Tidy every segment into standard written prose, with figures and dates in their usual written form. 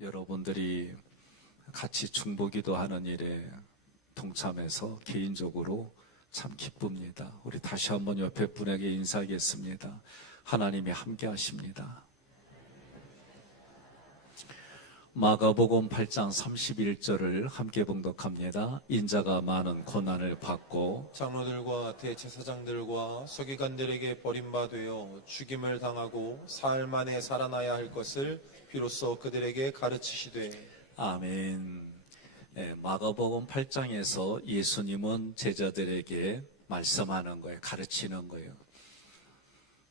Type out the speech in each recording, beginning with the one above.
여러분들이 같이 중보기도 하는 일에 동참해서 개인적으로 참 기쁩니다. 우리 다시 한번 옆에 분에게 인사하겠습니다. 하나님이 함께 하십니다. 마가복음 8장 31절을 함께 봉독합니다. 인자가 많은 고난을 받고 장로들과 대제사장들과 서기관들에게 버림받아 죽임을 당하고 사흘 만에 살아나야 할 것을 비로소 그들에게 가르치시되. 아멘. 마가복음 8장에서 예수님은 제자들에게 말씀하는 거예요. 가르치는 거예요.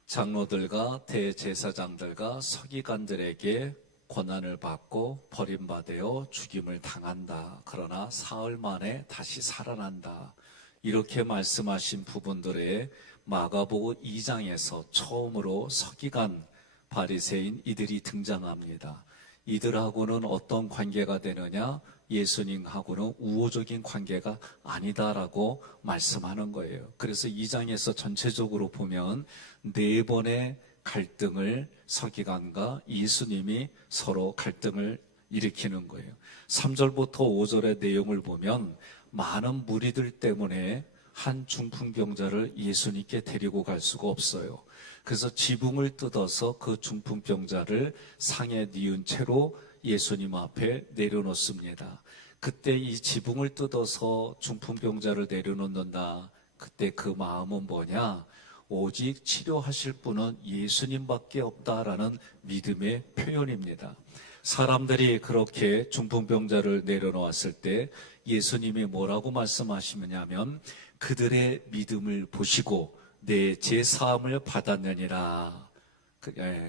장로들과 대제사장들과 서기관들에게 고난을 받고 버림받아 죽임을 당한다. 그러나 사흘 만에 다시 살아난다. 이렇게 말씀하신 부분들에 마가복음 2장에서 처음으로 서기관, 바리새인 이들이 등장합니다. 이들하고는 어떤 관계가 되느냐? 예수님하고는 우호적인 관계가 아니다라고 말씀하는 거예요. 그래서 2장에서 전체적으로 보면 4번의 갈등을 서기관과 예수님이 서로 갈등을 일으키는 거예요. 3절부터 5절의 내용을 보면 많은 무리들 때문에 한 중풍병자를 예수님께 데리고 갈 수가 없어요. 그래서 지붕을 뜯어서 그 중풍병자를 상에 뉘은 채로 예수님 앞에 내려놓습니다. 그때 이 지붕을 뜯어서 중풍병자를 내려놓는다. 그때 그 마음은 뭐냐? 오직 치료하실 분은 예수님밖에 없다라는 믿음의 표현입니다. 사람들이 그렇게 중풍병자를 내려놓았을 때 예수님이 뭐라고 말씀하시느냐면 그들의 믿음을 보시고 내 제사함을 받았느니라.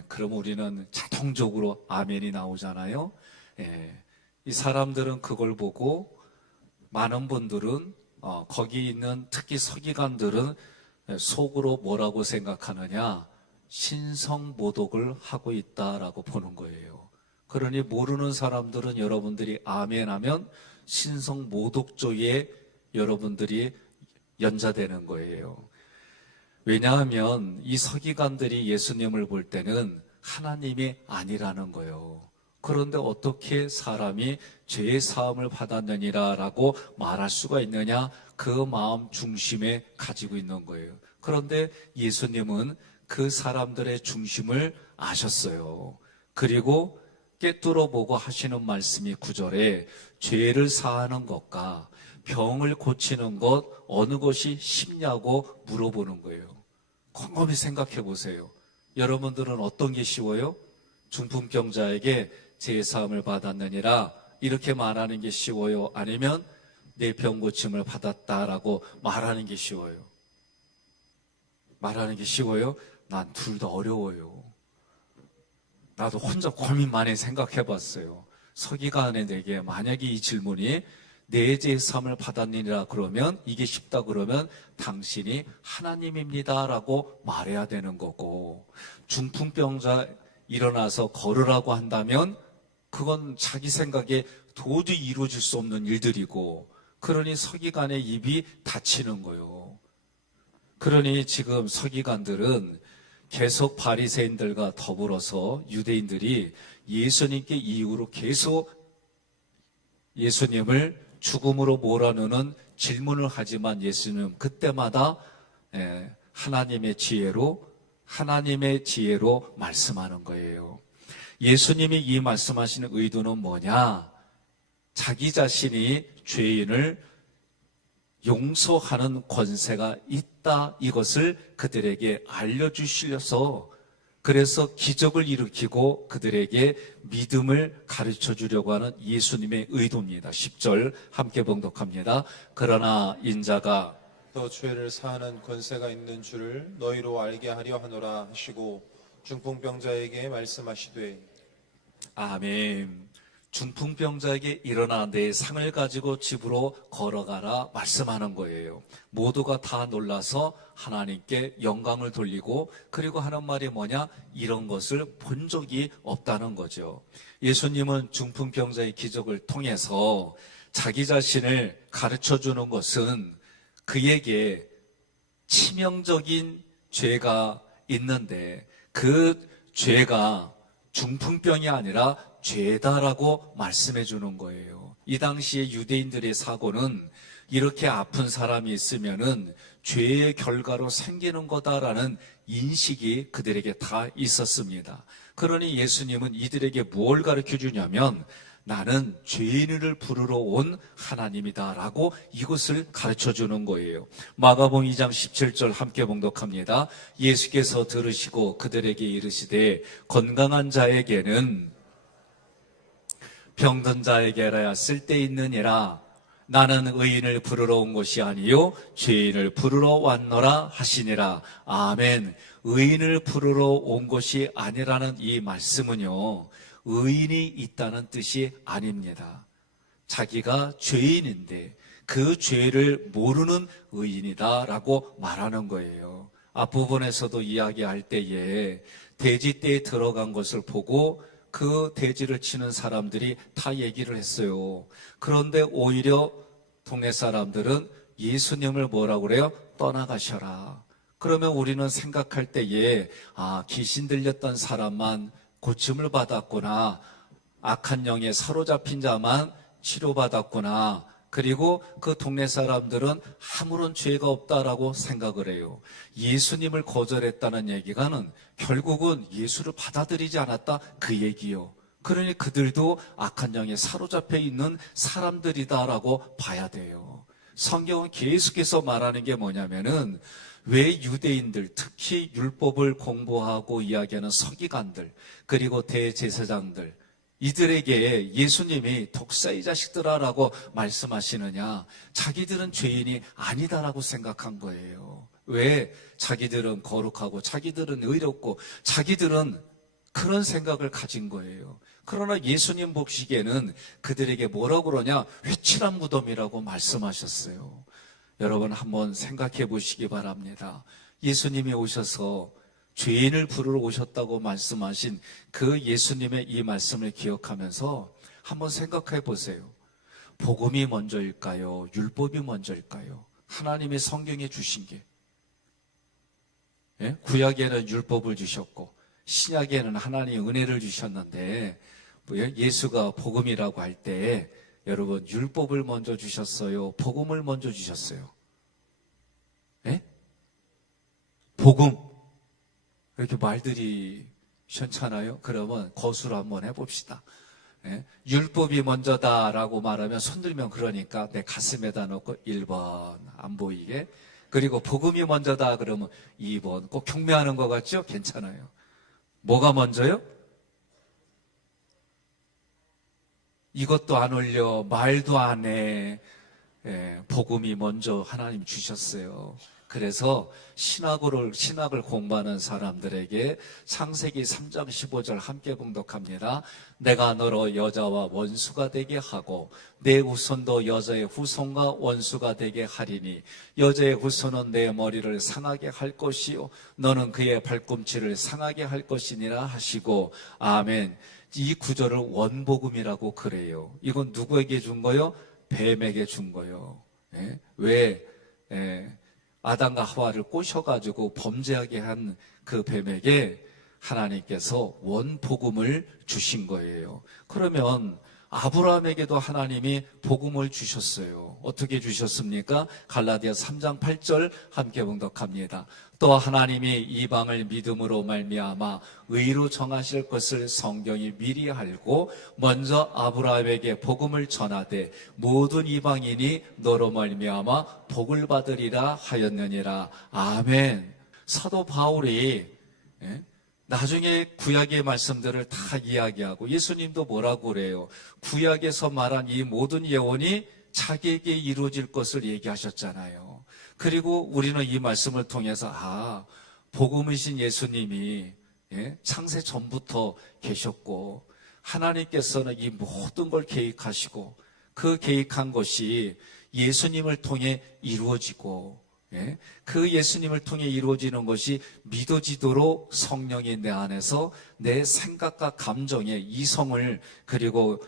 그럼 우리는 자동적으로 아멘이 나오잖아요. 이 사람들은 그걸 보고 많은 분들은 거기 있는 특히 서기관들은 속으로 뭐라고 생각하느냐? 신성모독을 하고 있다라고 보는 거예요. 그러니 모르는 사람들은 여러분들이 아멘하면 신성모독조에 여러분들이 연좌되는 거예요. 왜냐하면 이 서기관들이 예수님을 볼 때는 하나님이 아니라는 거예요. 그런데 어떻게 사람이 죄의 사함을 받았느니라 라고 말할 수가 있느냐? 그 마음 중심에 가지고 있는 거예요. 그런데 예수님은 그 사람들의 중심을 아셨어요. 그리고 꿰뚫어 보고 하시는 말씀이 9절에 죄를 사하는 것과 병을 고치는 것 어느 것이 쉽냐고 물어보는 거예요. 곰곰이 생각해 보세요. 여러분들은 어떤 게 쉬워요? 중풍병자에게 제사함을 받았느니라 이렇게 말하는 게 쉬워요? 아니면 내 병 고침을 받았다라고 말하는 게 쉬워요? 말하는 게 쉬워요? 난 둘 다 어려워요. 나도 혼자 고민 많이 생각해 봤어요. 서기관에게 만약에 이 질문이 내 제사함을 받았느니라 그러면 이게 쉽다 그러면 당신이 하나님입니다 라고 말해야 되는 거고, 중풍병자 일어나서 걸으라고 한다면 그건 자기 생각에 도저히 이루어질 수 없는 일들이고, 그러니 서기관의 입이 닫히는 거예요. 그러니 지금 서기관들은 계속 바리새인들과 더불어서 유대인들이 예수님께 이후로 계속 예수님을 죽음으로 몰아넣는 질문을 하지만 예수님은 그때마다 하나님의 지혜로 말씀하는 거예요. 예수님이 이 말씀하시는 의도는 뭐냐? 자기 자신이 죄인을 용서하는 권세가 있다, 이것을 그들에게 알려주시려서, 그래서 기적을 일으키고 그들에게 믿음을 가르쳐 주려고 하는 예수님의 의도입니다. 10절 함께 봉독합니다. 그러나 인자가 더 죄를 사하는 권세가 있는 줄을 너희로 알게 하려 하노라 하시고 중풍병자에게 말씀하시되. 아멘. 중풍병자에게 일어나 내 상을 가지고 집으로 걸어가라 말씀하는 거예요. 모두가 다 놀라서 하나님께 영광을 돌리고, 그리고 하는 말이 뭐냐? 이런 것을 본 적이 없다는 거죠. 예수님은 중풍병자의 기적을 통해서 자기 자신을 가르쳐 주는 것은 그에게 치명적인 죄가 있는데 그 죄가 중풍병이 아니라 죄다라고 말씀해 주는 거예요. 이 당시에 유대인들의 사고는 이렇게 아픈 사람이 있으면은 죄의 결과로 생기는 거다라는 인식이 그들에게 다 있었습니다. 그러니 예수님은 이들에게 뭘 가르쳐 주냐면 나는 죄인을 부르러 온 하나님이다라고 이것을 가르쳐 주는 거예요. 마가복음 2장 17절 함께 봉독합니다. 예수께서 들으시고 그들에게 이르시되 건강한 자에게는 병든 자에게라야 쓸데있느니라. 나는 의인을 부르러 온 것이 아니요 죄인을 부르러 왔노라 하시니라. 아멘. 의인을 부르러 온 것이 아니라는 이 말씀은요, 의인이 있다는 뜻이 아닙니다. 자기가 죄인인데 그 죄를 모르는 의인이다라고 말하는 거예요. 앞부분에서도 이야기할 때에 돼지떼에 들어간 것을 보고 그 돼지를 치는 사람들이 다 얘기를 했어요. 그런데 오히려 동네 사람들은 예수님을 뭐라고 그래요? 떠나가셔라. 그러면 우리는 생각할 때에 귀신 들렸던 사람만 고침을 받았구나. 악한 영에 사로잡힌 자만 치료받았구나. 그리고 그 동네 사람들은 아무런 죄가 없다라고 생각을 해요. 예수님을 거절했다는 얘기가는 결국은 예수를 받아들이지 않았다 그 얘기요. 그러니 그들도 악한 영에 사로잡혀 있는 사람들이다라고 봐야 돼요. 성경은 계속해서 말하는 게 뭐냐면은 왜 유대인들, 특히 율법을 공부하고 이야기하는 서기관들, 그리고 대제사장들, 이들에게 예수님이 독사의 자식들아라고 말씀하시느냐? 자기들은 죄인이 아니다라고 생각한 거예요. 왜? 자기들은 거룩하고 자기들은 의롭고 자기들은 그런 생각을 가진 거예요. 그러나 예수님 보시기에는 그들에게 뭐라고 그러냐? 회칠한 무덤이라고 말씀하셨어요. 여러분 한번 생각해 보시기 바랍니다. 예수님이 오셔서 죄인을 부르러 오셨다고 말씀하신 그 예수님의 이 말씀을 기억하면서 한번 생각해 보세요. 복음이 먼저일까요? 율법이 먼저일까요? 하나님의 성경에 주신 게. 예? 구약에는 율법을 주셨고 신약에는 하나님의 은혜를 주셨는데 예수가 복음이라고 할 때 여러분 율법을 먼저 주셨어요? 복음을 먼저 주셨어요? 예? 복음. 이렇게 말들이 시원찮아요? 그러면 거수를 한번 해봅시다. 예? 율법이 먼저다라고 말하면 손들면 그러니까 내 가슴에다 놓고 1번 안 보이게. 그리고 복음이 먼저다 그러면 2번. 꼭 경매하는 것 같죠? 괜찮아요. 뭐가 먼저요? 이것도 안 올려, 말도 안 해. 예, 복음이 먼저 하나님 주셨어요. 그래서 신학을 공부하는 사람들에게 창세기 3장 15절 함께 봉독합니다. 내가 너로 여자와 원수가 되게 하고 내 후손도 여자의 후손과 원수가 되게 하리니 여자의 후손은 내 머리를 상하게 할 것이요 너는 그의 발꿈치를 상하게 할 것이니라 하시고 아멘. 이 구절을 원복음이라고 그래요. 이건 누구에게 준 거요? 뱀에게 준 거요. 예? 왜? 아담과 하와를 꼬셔가지고 범죄하게 한 그 뱀에게 하나님께서 원복음을 주신 거예요. 그러면 아브라함에게도 하나님이 복음을 주셨어요. 어떻게 주셨습니까? 갈라디아 3장 8절 함께 봉독합니다. 또 하나님이 이방을 믿음으로 말미암아 의로 정하실 것을 성경이 미리 알고 먼저 아브라함에게 복음을 전하되 모든 이방인이 너로 말미암아 복을 받으리라 하였느니라. 아멘. 사도 바울이 나중에 구약의 말씀들을 다 이야기하고 예수님도 뭐라고 그래요? 구약에서 말한 이 모든 예언이 자기에게 이루어질 것을 얘기하셨잖아요. 그리고 우리는 이 말씀을 통해서 복음이신 예수님이 창세 전부터 계셨고 하나님께서는 이 모든 걸 계획하시고 그 계획한 것이 예수님을 통해 이루어지고 그 예수님을 통해 이루어지는 것이 믿어지도록 성령이 내 안에서 내 생각과 감정의 이성을 그리고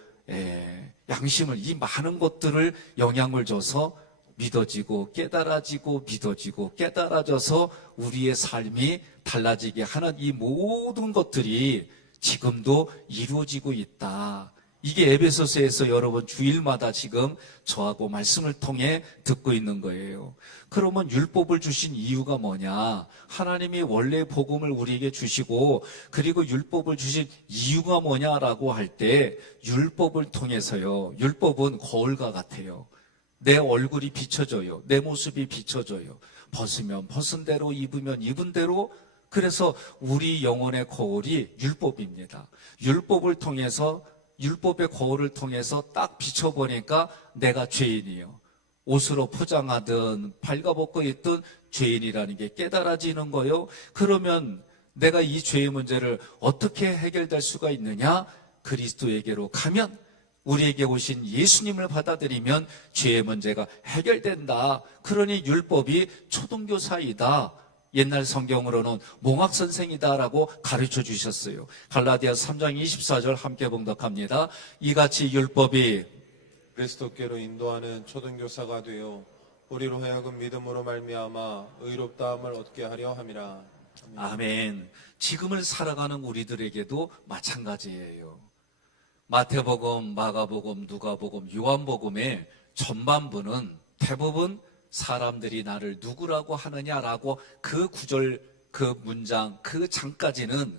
양심을 이 많은 것들을 영향을 줘서 믿어지고 깨달아지고 믿어지고 깨달아져서 우리의 삶이 달라지게 하는 이 모든 것들이 지금도 이루어지고 있다. 이게 에베소서에서 여러분 주일마다 지금 저하고 말씀을 통해 듣고 있는 거예요. 그러면 율법을 주신 이유가 뭐냐? 하나님이 원래 복음을 우리에게 주시고 그리고 율법을 주신 이유가 뭐냐라고 할 때 율법을 통해서요. 율법은 거울과 같아요. 내 얼굴이 비춰져요. 내 모습이 비춰져요. 벗으면 벗은 대로, 입으면 입은 대로. 그래서 우리 영혼의 거울이 율법입니다. 율법을 통해서, 율법의 거울을 통해서 딱 비춰보니까 내가 죄인이요. 옷으로 포장하든 발가벗고 있든 죄인이라는 게 깨달아지는 거요. 그러면 내가 이 죄의 문제를 어떻게 해결될 수가 있느냐? 그리스도에게로 가면, 우리에게 오신 예수님을 받아들이면 죄의 문제가 해결된다. 그러니 율법이 초등교사이다. 옛날 성경으로는 몽학선생이다라고 가르쳐 주셨어요. 갈라디아서 3장 24절 함께 봉독합니다. 이같이 율법이 그리스도께로 인도하는 초등교사가 되어 우리로 하여금 믿음으로 말미암아 의롭다함을 얻게 하려 함이라. 아멘. 지금을 살아가는 우리들에게도 마찬가지예요. 마태복음, 마가복음, 누가복음, 요한복음의 전반부는 대부분 사람들이 나를 누구라고 하느냐라고 그 구절, 그 문장, 그 장까지는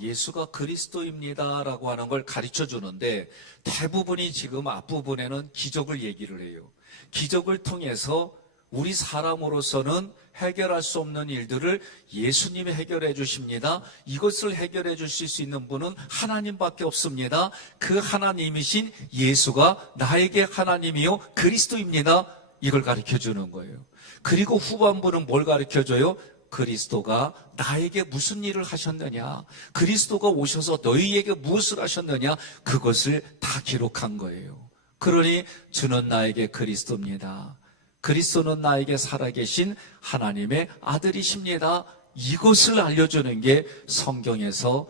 예수가 그리스도입니다라고 하는 걸 가르쳐 주는데 대부분이 지금 앞부분에는 기적을 얘기를 해요. 기적을 통해서 우리 사람으로서는 해결할 수 없는 일들을 예수님이 해결해 주십니다. 이것을 해결해 주실 수 있는 분은 하나님밖에 없습니다. 그 하나님이신 예수가 나에게 하나님이요 그리스도입니다. 이걸 가르쳐 주는 거예요. 그리고 후반부는 뭘 가르쳐 줘요? 그리스도가 나에게 무슨 일을 하셨느냐, 그리스도가 오셔서 너희에게 무엇을 하셨느냐, 그것을 다 기록한 거예요. 그러니 주는 나에게 그리스도입니다. 그리스도는 나에게 살아계신 하나님의 아들이십니다. 이것을 알려주는 게 성경에서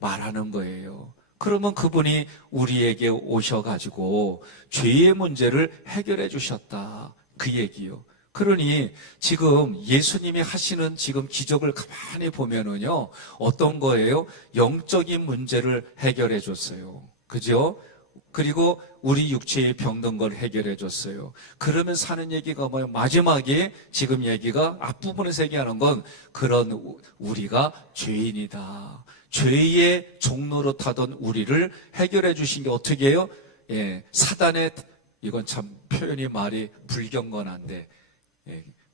말하는 거예요. 그러면 그분이 우리에게 오셔가지고 죄의 문제를 해결해 주셨다. 그 얘기요. 그러니 지금 예수님이 하시는 지금 기적을 가만히 보면은요, 어떤 거예요? 영적인 문제를 해결해 줬어요. 그죠? 그리고 우리 육체의 병든 걸 해결해 줬어요. 그러면서 하는 얘기가 뭐예요? 마지막에 지금 얘기가 앞부분에서 얘기하는 건 그런 우리가 죄인이다. 죄의 종로로 타던 우리를 해결해 주신 게 어떻게 해요? 사단의, 이건 참 표현이 말이 불경건한데,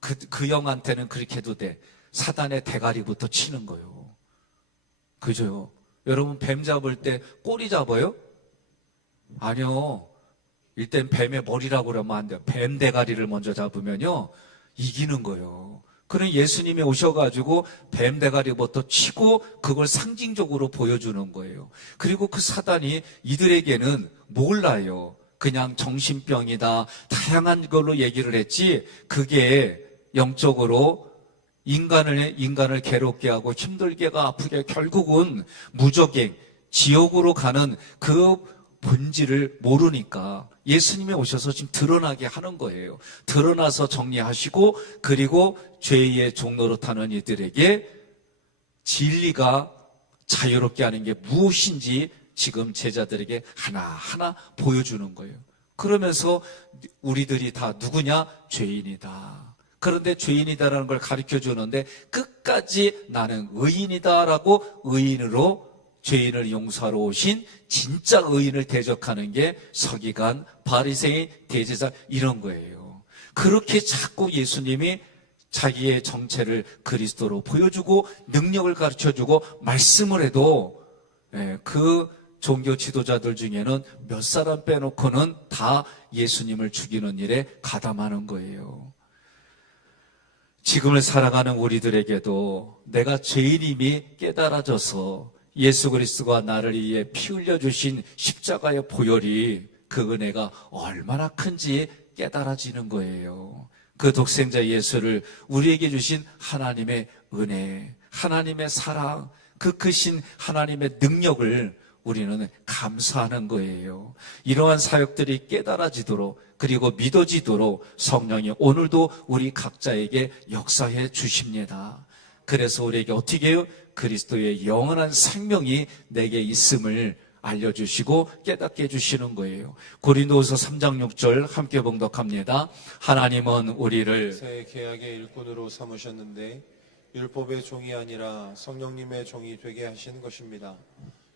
그 영한테는 그렇게 해도 돼. 사단의 대가리부터 치는 거예요. 그죠? 여러분 뱀 잡을 때 꼬리 잡아요? 아니요. 일단 뱀의 머리라고 그러면 안 돼요. 뱀 대가리를 먼저 잡으면요, 이기는 거예요. 그럼 예수님이 오셔가지고 뱀 대가리부터 치고 그걸 상징적으로 보여주는 거예요. 그리고 그 사단이 이들에게는 몰라요. 그냥 정신병이다, 다양한 걸로 얘기를 했지, 그게 영적으로 인간을 괴롭게 하고 힘들게 가 아프게 결국은 무적행, 지옥으로 가는 그 본질을 모르니까 예수님이 오셔서 지금 드러나게 하는 거예요. 드러나서 정리하시고, 그리고 죄의 종로로 타는 이들에게 진리가 자유롭게 하는 게 무엇인지 지금 제자들에게 하나하나 보여주는 거예요. 그러면서 우리들이 다 누구냐? 죄인이다. 그런데 죄인이다라는 걸 가르쳐 주는데 끝까지 나는 의인이다라고 의인으로 죄인을 용서하러 오신 진짜 의인을 대적하는 게 서기관, 바리새인, 대제사 이런 거예요. 그렇게 자꾸 예수님이 자기의 정체를 그리스도로 보여주고 능력을 가르쳐주고 말씀을 해도 그 종교 지도자들 중에는 몇 사람 빼놓고는 다 예수님을 죽이는 일에 가담하는 거예요. 지금을 살아가는 우리들에게도 내가 죄인임이 깨달아져서 예수 그리스도가 나를 위해 피 흘려주신 십자가의 보혈이 그 은혜가 얼마나 큰지 깨달아지는 거예요. 그 독생자 예수를 우리에게 주신 하나님의 은혜, 하나님의 사랑, 그 크신 하나님의 능력을 우리는 감사하는 거예요. 이러한 사역들이 깨달아지도록, 그리고 믿어지도록 성령이 오늘도 우리 각자에게 역사해 주십니다. 그래서 우리에게 어떻게 해요? 그리스도의 영원한 생명이 내게 있음을 알려주시고 깨닫게 해주시는 거예요. 고린도후서 3장 6절 함께 봉독합니다. 하나님은 우리를 새 계약의 일꾼으로 삼으셨는데 율법의 종이 아니라 성령님의 종이 되게 하신 것입니다.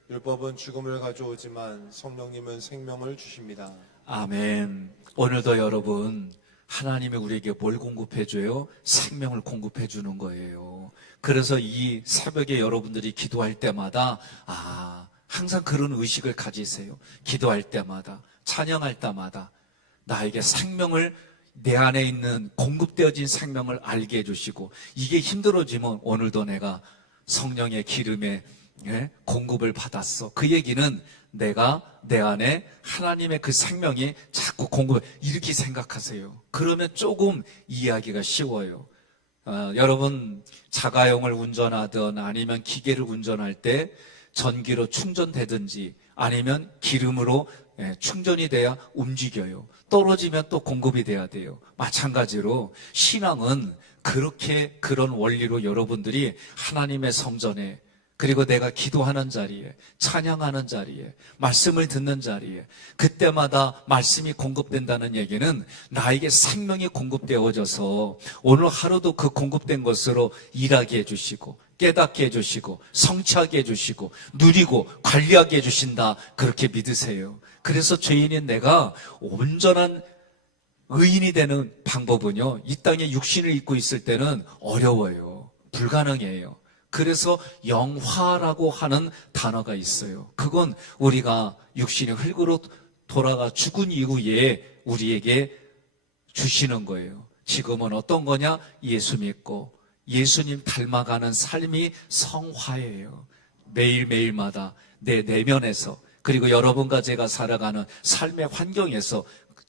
율법은 죽음을 가져오지만 성령님은 생명을 주십니다. 아멘. 오늘도 여러분, 하나님이 우리에게 뭘 공급해줘요? 생명을 공급해주는 거예요. 그래서 이 새벽에 여러분들이 기도할 때마다, 항상 그런 의식을 가지세요. 기도할 때마다, 찬양할 때마다, 나에게 생명을, 내 안에 있는 공급되어진 생명을 알게 해주시고, 이게 힘들어지면 오늘도 내가 성령의 기름에 공급을 받았어. 그 얘기는 내가 내 안에 하나님의 그 생명이 자꾸 이렇게 생각하세요. 그러면 조금 이해하기가 쉬워요. 여러분, 자가용을 운전하든 아니면 기계를 운전할 때 전기로 충전되든지 아니면 기름으로 충전이 돼야 움직여요. 떨어지면 또 공급이 돼야 돼요. 마찬가지로 신앙은 그렇게 그런 원리로 여러분들이 하나님의 성전에, 그리고 내가 기도하는 자리에, 찬양하는 자리에, 말씀을 듣는 자리에, 그때마다 말씀이 공급된다는 얘기는 나에게 생명이 공급되어져서 오늘 하루도 그 공급된 것으로 일하게 해주시고, 깨닫게 해주시고, 성취하게 해주시고, 누리고 관리하게 해주신다. 그렇게 믿으세요. 그래서 죄인인 내가 온전한 의인이 되는 방법은요, 이 땅에 육신을 입고 있을 때는 어려워요. 불가능해요. 그래서 영화라고 하는 단어가 있어요. 그건 우리가 육신의 흙으로 돌아가 죽은 이후에 우리에게 주시는 거예요. 지금은 어떤 거냐? 예수 믿고 예수님 닮아가는 삶이 성화예요. 매일매일마다 내 내면에서, 그리고 여러분과 제가 살아가는 삶의 환경에서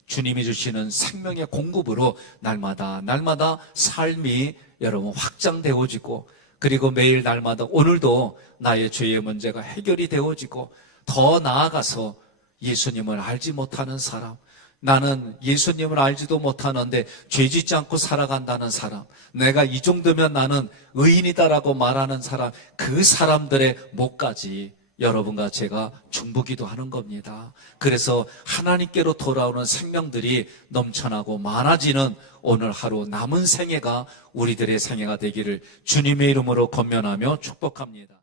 주님이 주시는 생명의 공급으로 날마다 삶이 여러분 확장되어지고, 그리고 매일 날마다 오늘도 나의 죄의 문제가 해결이 되어지고, 더 나아가서 예수님을 알지 못하는 사람, 나는 예수님을 알지도 못하는데 죄 짓지 않고 살아간다는 사람, 내가 이 정도면 나는 의인이다라고 말하는 사람, 그 사람들의 목까지 여러분과 제가 중보기도 하는 겁니다. 그래서 하나님께로 돌아오는 생명들이 넘쳐나고 많아지는 오늘 하루 남은 생애가 우리들의 생애가 되기를 주님의 이름으로 권면하며 축복합니다.